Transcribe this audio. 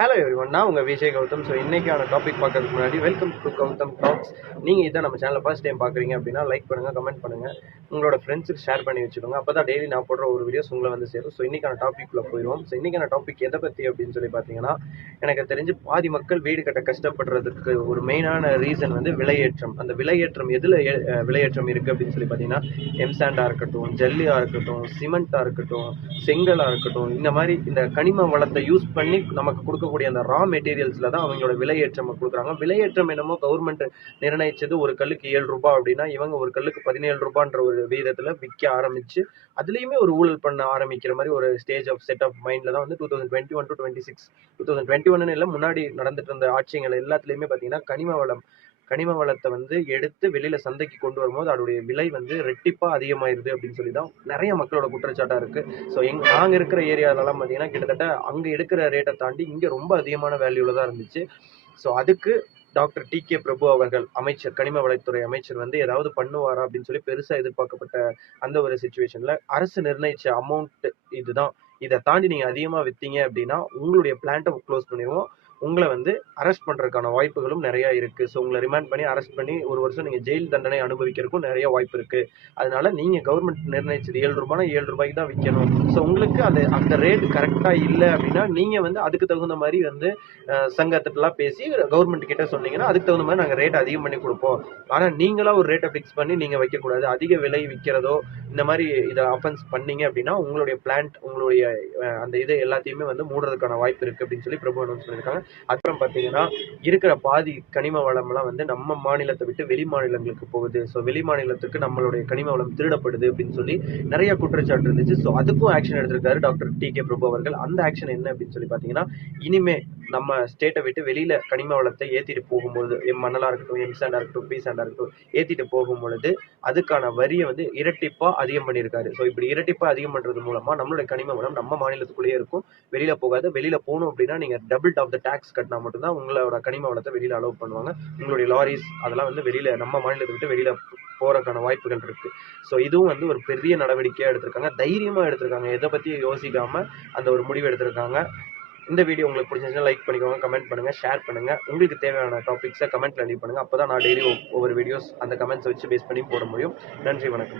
Hello everyone, நான் உங்கள் Vijay Gautham. So இன்றைக்கான டாபிக் பார்க்கறதுக்கு முன்னாடி வெல்கம் டு கௌதம் டாக்ஸ். நீங்கள் இதை நம்ம சேனலை ஃபர்ஸ்ட் டைம் பார்க்குறீங்க அப்படின்னா லைக் பண்ணுங்கள், கமெண்ட் பண்ணுங்கள், உங்களோட ஃப்ரெண்ட்ஸுக்கு ஷேர் பண்ணி வச்சுக்கோங்க. அப்போ தான் டெய்லி நான் போடுற ஒரு வீடியோஸ் உங்களை வந்து சேரும். ஸோ இன்றைக்கான டாப்பிக்குள்ளே போயிடுவோம். ஸோ இன்றைக்கான டாபிக் எதை பற்றி அப்படின்னு சொல்லி பார்த்தீங்கன்னா, எனக்கு தெரிஞ்சு பாதி மக்கள் வீடு கட்ட கஷ்டப்படுறதுக்கு ஒரு மெயினான ரீசன் வந்து விலையேற்றம். அந்த விலையேற்றம் எதில் விலையேற்றம் இருக்குது அப்படின்னு சொல்லி பார்த்தீங்கன்னா, எம்சாண்டாக இருக்கட்டும், ஜல்லியாக இருக்கட்டும், சிமெண்ட்டாக இருக்கட்டும், செங்கலாக இருக்கட்டும், இந்த மாதிரி இந்த கனிம வளத்தை யூஸ் பண்ணி நமக்கு கொடுக்கக்கூடிய அந்த ரா மெட்டீரியல்ஸில் தான் அவங்களோட விலையேற்றம் கொடுக்குறாங்க. விலையேற்றம் என்னமோ கவர்மெண்ட் நிர்ணயிச்சது ஒரு கல்லுக்கு 7 ரூபாய் அப்படின்னா, இவங்க ஒரு கல்லுக்கு 17 ரூபான்ற ஒரு விகிதத்தில் விற்க ஆரம்பிச்சு அதுலேயுமே ஒரு ஊழல் பண்ண ஆரம்பிக்கிற மாதிரி ஒரு ஸ்டேஜ் ஆஃப் செட் ஆஃப் மைண்டில் தான் வந்து 2021 to 26 2021 இல்லை, முன்னாடி நடந்துட்டு இருந்த ஆட்சிகள் எல்லாத்துலேயுமே பார்த்தீங்கன்னா கனிம வளத்தை வந்து எடுத்து வெளியில சந்தைக்கு கொண்டு வரும்போது அதோடைய விலை வந்து ரெட்டிப்பா அதிகமாயிருது அப்படின்னு சொல்லி தான் நிறைய மக்களோட குற்றச்சாட்டா இருக்கு. ஸோ நாங்க இருக்கிற ஏரியாலலாம் பார்த்தீங்கன்னா கிட்டத்தட்ட அங்க எடுக்கிற ரேட்டை தாண்டி இங்க ரொம்ப அதிகமான வேல்யூல தான் இருந்துச்சு. ஸோ அதுக்கு டாக்டர் டி.கே. பிரபு அவர்கள் அமைச்சர், கனிம வளத்துறை அமைச்சர் வந்து ஏதாவது பண்ணுவாரா அப்படின்னு சொல்லி பெருசா எதிர்பார்க்கப்பட்ட அந்த ஒரு சுச்சுவேஷன்ல அரசு நிர்ணயிச்ச அமௌண்ட் இதுதான், இதை தாண்டி நீங்க அதிகமா வித்தீங்க அப்படின்னா உங்களுடைய பிளான்ட்டை க்ளோஸ் பண்ணிடுவோம், உங்களை வந்து அரெஸ்ட் பண்றதுக்கான வாய்ப்புகளும் நிறைய இருக்கு. ஸோ உங்களை ரிமாண்ட் பண்ணி அரெஸ்ட் பண்ணி 1 வருஷம் நீங்க ஜெயில் தண்டனை அனுபவிக்கிறதுக்கும் நிறைய வாய்ப்பு இருக்கு. அதனால நீங்க கவர்மெண்ட் நிர்ணயிச்சது 7 ரூபாய்னா 7 ரூபாய்க்கு தான் விற்கணும். ஸோ உங்களுக்கு அந்த ரேட் கரெக்டா இல்லை அப்படின்னா நீங்க வந்து அதுக்கு தகுந்த மாதிரி வந்து சங்கத்திட்டலாம் பேசி கவர்மெண்ட் கிட்ட சொன்னீங்கன்னா அதுக்கு தகுந்த மாதிரி நாங்கள் ரேட் அதிகம் பண்ணி கொடுப்போம். ஆனால் நீங்களா ஒரு ரேட்டை ஃபிக்ஸ் பண்ணி நீங்க வைக்கக்கூடாது. அதிக விலை விற்கிறதோ இந்த மாதிரி இதை அஃபென்ஸ் பண்ணீங்க அப்படின்னா உங்களுடைய பிளான்ட், உங்களுடைய அந்த இது எல்லாத்தையுமே வந்து மூடுறதுக்கான வாய்ப்பு இருக்கு அப்படின்னு சொல்லி பிரபு அனௌன்ஸ் பண்ணியிருக்காங்க. அப்புறம் பார்த்தீங்கன்னா இருக்கிற பாதி கனிம வளம்லாம் வந்து நம்ம மாநிலத்தை விட்டு வெளி மாநிலங்களுக்கு போகுது. ஸோ வெளி மாநிலத்துக்கு நம்மளுடைய கனிம வளம் திருடப்படுது அப்படின்னு சொல்லி நிறைய குற்றச்சாட்டு இருந்துச்சு. ஸோ அதுக்கும் ஆக்ஷன் எடுத்திருக்காரு டாக்டர் டி.கே. பிரபு அவர்கள். அந்த ஆக்ஷன் என்ன அப்படின்னு சொல்லி பார்த்தீங்கன்னா, இனிமே நம்ம ஸ்டேட்டை விட்டு வெளியில கனிம வளத்தை ஏற்றிட்டு போகும்போது, மணலாக இருக்கட்டும், எம்சாண்டா இருக்கட்டும், பீசாண்டா இருக்கட்டும், ஏற்றிட்டு போகும்பொழுது அதுக்கான வரியை வந்து இரட்டிப்பா அதிகம் பண்ணியிருக்காரு. ஸோ இப்படி இரட்டிப்பா அதிகம் பண்றது மூலமா நம்மளுடைய கனிம வளம் நம்ம மாநிலத்துக்குள்ளேயே இருக்கும், வெளியில போகாது. வெளியில போகணும் அப்படின்னா நீங்க டபுள் ஆஃப் த டேக்ஸ் கட்டினா மட்டும்தான் உங்களோட கனிம வளத்தை வெளியில அலோவ் பண்ணுவாங்க. உங்களுடைய லாரிஸ் அதெல்லாம் வந்து வெளியில நம்ம மாநிலத்தை விட்டு வெளியில போறதுக்கான வாய்ப்புகள் இருக்கு. ஸோ இதுவும் வந்து ஒரு பெரிய நடவடிக்கையா எடுத்திருக்காங்க, தைரியமா எடுத்திருக்காங்க, எதை பத்தி யோசிக்காம அந்த ஒரு முடிவு எடுத்திருக்காங்க. இந்த வீடியோ உங்களுக்கு பிடிச்சிருந்துச்சுன்னா லைக் பண்ணிக்கோங்க, கமெண்ட் பண்ணுங்க, ஷேர் பண்ணுங்க. உங்களுக்கு தேவையான டாபிக்ஸை கமெண்ட்ல லீவ் பண்ணுங்க. அப்பதான் நான் டெய்லி ஒவ்வொரு வீடியோஸ் அந்த கமெண்ட்ஸ் வச்சு பேஸ் பண்ணி போட முடியும். நன்றி, வணக்கம்.